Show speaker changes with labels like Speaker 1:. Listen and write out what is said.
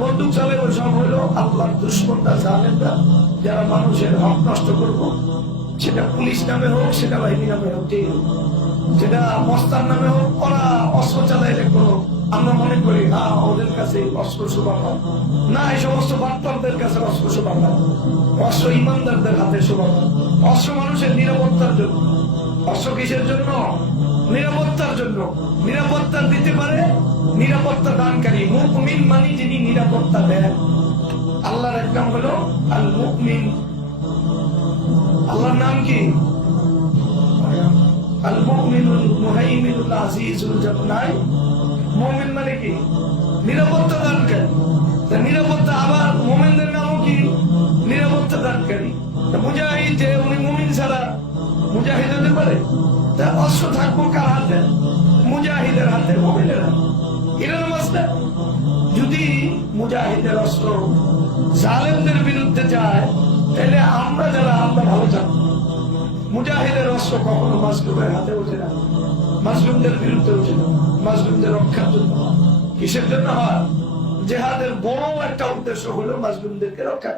Speaker 1: বন্দুক জালেনরা যারা মানুষের হক নষ্ট করব। সেটা পুলিশ নামে হোক, সেটা নামে হোক যেই হোক যেটা মস্তার নামে হোক, ওরা অস্ত্র চালাইলে কোনো আমরা মনে করি, না, ওদের কাছে অস্ত্র শোভা না, এই সমস্ত বার্তাদের কাছে অস্ত্র শোভা অস্ত্র ইমানদারদের হাতে শোভা অস্ত্র মানুষের নিরাপত্তার জন্য। অস্ত্র কিসের জন্য? নিরাপত্তার জন্য। নিরাপত্তা দিতে পারে নিরাপত্তা দানকারী মুকমিন মানে যিনি নিরাপত্তা দেন। আল্লাহর এক নাম হলো আল মুকমিন আল্লাহর নাম কি? আল মুকমিনুল মুহাইমিনুল আজিজুল জান্নাই। মুমিন মানে কি? নিরাপত্তা দানকারী। নিরাপত্তা আবার মুমিনদের নামও কি? নিরাপত্তা দানকারী। মুজাহিদ যে উনি মুমিন ছাড়া মুজাহিদ হতে পারে? তা অস্ত্র থাকব কার হাতে? মুজাহিদের হাতে, মুমিনের হাতে। এটা নামাজটা যদি মুজাহিদের অস্ত্র জালেমদের বিরুদ্ধে যায়, তাহলে আমরা যারা, আমরা ভালো থাকব মুজাহিদের অস্ত্র কখনো মাসলুমের হাতে ওঠে না মাসলুমদের বিরুদ্ধে ওঠে না মাসলুমদের রক্ষার জন্য। কিসের জন্য হয় জেহাদের বড় একটা উদ্দেশ্য হলো মাসলুমদেরকে রক্ষা।